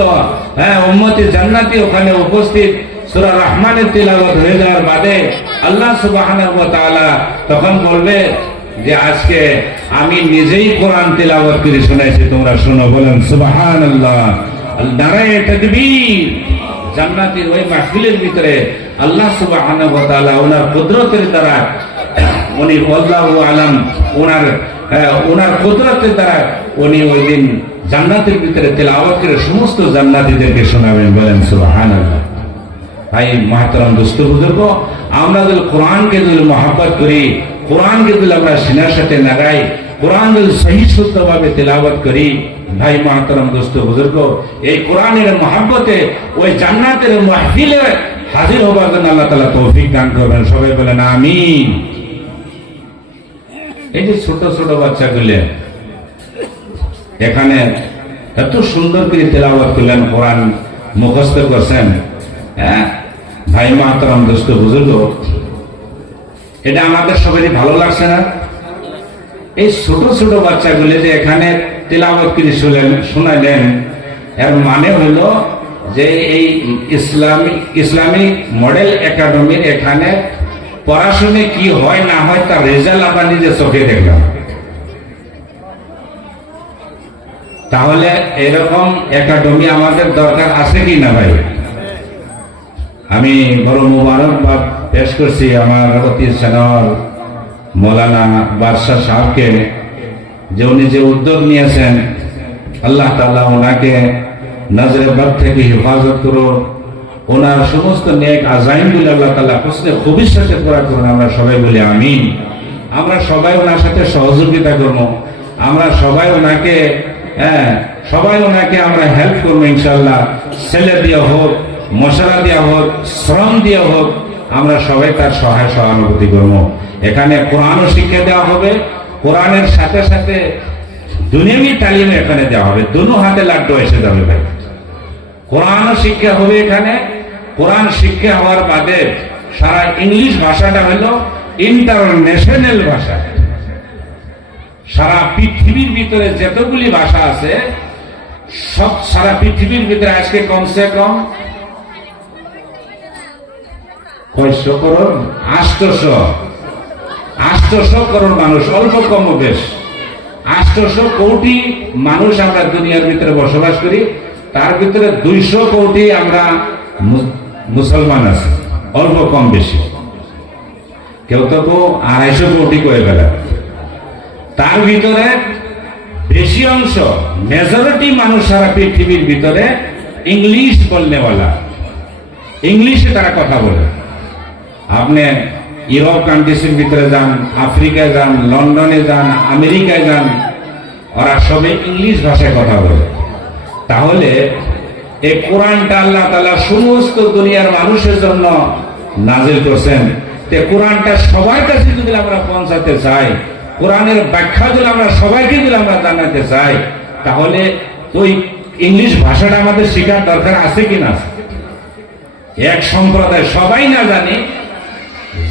উম্মতি জান্নাতি ওখানে উপস্থিত। সূরা রহমানের তিলাওয়াত হয়ে যাওয়ার বাদে আল্লাহ সুবহানাহু ওয়া তাআলা তখন বলবে যে আজকে আমি নিজেই কোরআন তিলাওয়াত করে শোনাইছি, তোমরা শোনো। বলেন সুবহানাল্লাহ। নারায়ে তাকবীর। জান্নাতের ওই মাহফিলের ভিতরে আল্লাহ সুবহানাহু ওয়া তাআলা ওনার কুদরতের দ্বারা উনি আল্লাহু আলাম ওনার কুদরতের দ্বারা উনি ওই দিন জান্নাতের ভিতরে তিলাওয়াত করে সমস্ত জান্নাতীদেরকে শোনাবেন। বলেন সুবহানাল্লাহ। ভাই মুহতারাম দোস্ত বুজুর্গ, আমরা যদি কোরআনকে যদি মহব্বত করি, কোরআনকে যদি আমরা সিনার সাথে লাগাই, কোরআন যদি সহি শুদ্ধভাবে তিলাওয়াত করি, ভাই মুহতারাম দোস্ত বুজুর্গ, এই কোরআনের মহব্বতে ওই জান্নাতের মাহফিলে হাজির হবার জন্য আল্লাহ তাআলা তৌফিক দান করবেন। সবাই বলেন আমিন। এই যে ছোট ছোট বাচ্চাগুলো এখানে এত সুন্দর করে তিলাওয়াত করলেন, কোরআন মুখস্থ করছেন। ভাই মুহতারাম দোস্ত বুজুর্গ, এটা আমাদের সবারই ভালো লাগছে না? এই ছোট ছোট বাচ্চাগুলো যে এখানে তিলাওয়াত করে শোনালেন, এর মানে হলো যে এই ইসলামিক মডেল একাডেমির এখানে পড়াশোনা কি হয় না হয় তার রেজাল্ট আমরা নিজে চোখে দেখলাম। তাহলে এরকম একাডেমি আমাদের দরকার আছে কি না ভাই? আমি বড় মুবারকবাদ পেশ করছি আমার অতি স্নেহের মৌলানা বাদশাহ সাহেবকে, যে উনি যে উদ্যোগ নিয়েছেন, আল্লাহ তাআলা ওনাকে নজরে বদ থেকে হেফাজত করুন। ওনার সমস্ত নেক আজাইমগুলো আল্লাহ তাআলা হোসনে খুবির সাথে পুরা করুন। আমরা সবাই বলি আমিন। আমরা সবাই ওনার সাথে সহযোগিতা করব, আমরা সবাই ওনাকে আমরা হেল্প করবো ইনশাআল্লাহ। ছেলে দিয়ে হোক, মশলা দেওয়া হোক, শ্রম দেওয়া হোক, আমরা সবাই তার সহায় সহানুভূতি করবো। এখানে কোরআনও শিক্ষা দেওয়া হবে, কোরআনের সাথে সাথে দুনিয়াবি তালিম এখানে দেওয়া হবে, দুনো হাতে লাড্ডু এসে যাবে ভাই। কোরআনও শিক্ষা হবে এখানে। কোরআন শিক্ষা হওয়ার বাদে সারা ইংলিশ ভাষাটা হলো ইন্টারন্যাশনাল ভাষা। সারা পৃথিবীর ভিতরে যতগুলি ভাষা আছে সব সারা পৃথিবীর ভিতরে আজকে কমসে কম 800 করোড় মানুষ, অল্প কম বেশ 800 কোটি মানুষ আমরা দুনিয়ার ভিতরে বসবাস করি। তার ভিতরে 200 কোটি আমরা মুসলমান আছি, অল্প কম বেশি। কেউ তো 250 কোটি কয়ে ফেলে। তার ভিতরে বেশি অংশ, মেজরিটি মানুষ সারা পৃথিবীর ভিতরে ইংলিশ বলনেওয়ালা, ইংলিশে তারা কথা বলে। আপনি ইউরোপ কান্ট্রিজের ভিতরে যান, আফ্রিকায় যান, লন্ডনে যান, আমেরিকায় যান, ওরা সবে ইংলিশ ভাষায় কথা বলে। তাহলে এই কোরআনটা আল্লাহ তাআলা সমস্ত দুনিয়ার মানুষের জন্য নাজিল করছেন। কোরআনটা সবার কাছে যদি আমরা পৌঁছাতে চাই, কোরআনের ব্যাখ্যা যদি আমরা সবাইকে যদি আমরা জানাতে চাই, তাহলে ওই ইংলিশ ভাষাটা আমাদের শেখার দরকার আছে কিনা। এক সম্প্রদায় সবাই না জানি,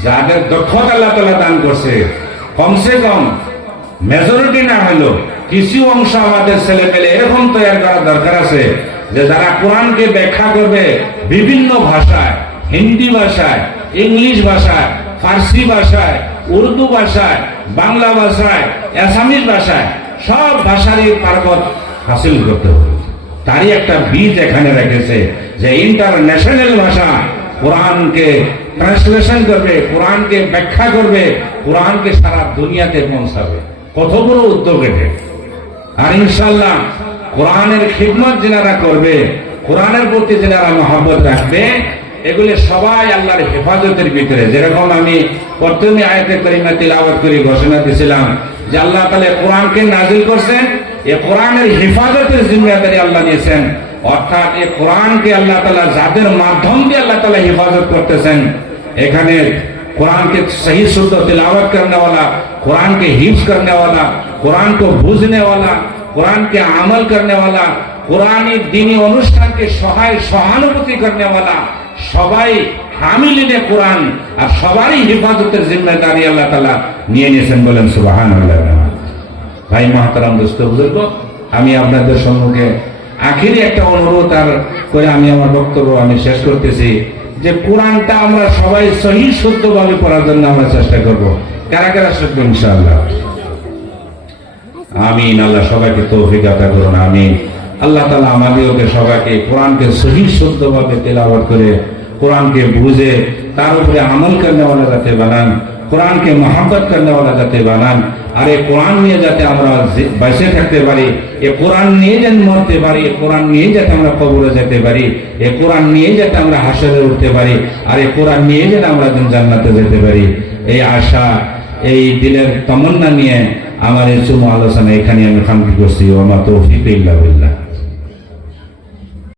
যাদের দক্ষতা আল্লাহ তাআলা দান করছে, কমসে কম মেজরিটি না হলো কিছু অংশ আমাদের ছেলে পেলে এরকম তৈরি করা দরকার আছে যে যারা কোরআনকে ব্যাখ্যা করবে বিভিন্ন ভাষায়, হিন্দি ভাষায়, ইংলিশ ভাষায়, ফার্সি ভাষায়, উর্দু ভাষায়, বাংলা ভাষায়, আসামিজ ভাষায়, সব ভাষারই পারদর্শিতা হাসিল করতে হবে। তারই একটা বীজ এখানে রেখেছে যে ইন্টারন্যাশনাল ভাষা কোরআনকে ট্রান্সলেশন করবে, কোরআনকে ব্যাখ্যা করবে, কোরআনকে সারা দুনিয়াতে পৌঁছাবে। কত বড় উদ্যোগ এটা। আর ইনশাআল্লাহ কোরআনের খিদমত যারা করবে, কোরআনের প্রতি যারা মহব্বত রাখবে, এগুলি সবাই আল্লাহর হেফাজতের ভিতরে। যেরকম আমি প্রথমে আয়াতে কারিমা তিলাওয়াত করে ঘোষণা দিয়েছিলাম যে আল্লাহ তাআলা কোরআনকে নাজিল করছেন, এই কোরআনের হেফাজতের জিম্মাদারি আল্লাহ নিয়েছেন। অর্থাৎ এই কোরআনকে আল্লাহ তাআলা যাদের মাধ্যম দিয়ে আল্লাহ তাআলা হেফাজত করতেছেন, এখানে कुरान के सही शुद्ध तिलावत करने वाला, कुरान के हिफ्ज करने वाला, कुरान को बुझने वाला, कुरान के अमल करने वाला, कुरानी दीनी अनुष्ठान के सहानुभूति करने वाला सबाई हामिलिने कुरान और सबारই হেফাজতের জিম্মেদারি আল্লাহ তাআলা নিয়ে নিয়েছেন। বলেন সুবহানাল্লাহ। ভাই মহতারাম দোস্ত বুজুর্গ, আমি আপনাদের সম্মুখে আখিরি একটা অনুরোধ আর করে আমি আমার বক্তব্য আমি শেষ করতেছি যে কোরআনটা আমরা সবাই সহি শুদ্ধভাবে পড়ার জন্য আমরা চেষ্টা করব। কারা কারা শিখব ইনশাআল্লাহ। আমিন। আল্লাহ সবাইকে তৌফিক আতা করুন। আমিন। আল্লাহ তাআলা আমাদেরকে সবাইকে কোরআনকে সহি শুদ্ধভাবে তেলাওয়াত করে कुरान के बुझे तार उपरे अमल करने वाला जाते बनान, कुरान के मोहब्बत करने वाला जाते बनान। और ये कुरान নিয়ে যাতে আমরা বেঁচে থাকতে পারি, এই কোরআন নিয়ে যেন মরতে পারি, এই কোরআন নিয়ে যাতে আমরা কবরে যেতে পারি, এই কোরআন নিয়ে যাতে আমরা হাসরে উঠতে পারি, আর এই কোরআন নিয়ে যেন আমরা জান্নাতে যেতে পারি, এই আশা এই দিলের তমন্না নিয়ে আমার এই চুমু আলোচনা এখানে আমি খামতি করছি। ওয়া মা তৌফিক ইল্লা বিল্লাহ।